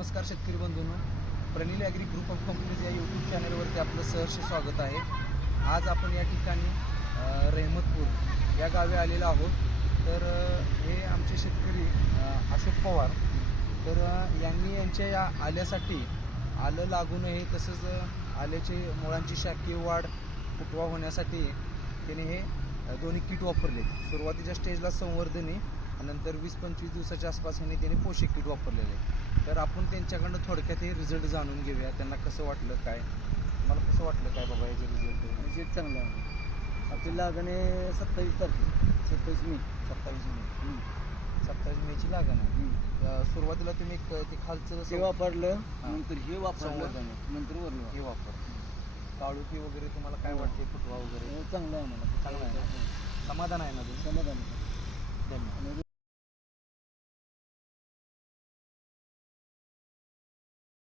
नमस्कार शेतकरी बंधूंनो. Pranil agri group of companies या यूट्यूब चॅनलवरती आपलं सहर्ष स्वागत आहे. आज आपण या ठिकाणी रहमतपूर रेहमतपूर या गावी आलेलो आहोत. तर हे आमचे शेतकरी अशोक पवार. तर यांनी यांच्या या आल्यासाठी आलं लागू नये तसंच आल्याचे मुळांची शाकीय वाढ फुटवा होण्यासाठी त्याने हे दोन्ही किट वापरले. सुरुवातीच्या स्टेजला संवर्धनी नंतर वीस पंचवीस दिवसाच्या आसपास ह्यांनी त्याने पोषक किट वापरलेले. आहे. तर आपण त्यांच्याकडनं थोडक्यात हे रिझल्ट जाणून घेऊया. त्यांना कसं वाटलं काय? मला कसं वाटलं काय बाबा याचे रिझल्ट रिजेक्ट चांगला आहे. आपली लागण आहे सत्तावीस तारखे. सत्तावीस मे. सत्तावीस मे. सत्तावीस मेची लागण आहे. सुरुवातीला तुम्ही ते खालचं ते वापरलं हा. नंतर हे वापरलं. नंतर वरलं. हे वापर. काळुकी वगैरे तुम्हाला काय वाटते फुटवा वगैरे? हे चांगलं आहे मला. चांगलं आहे? समाधान आहे ना समाधान आहे.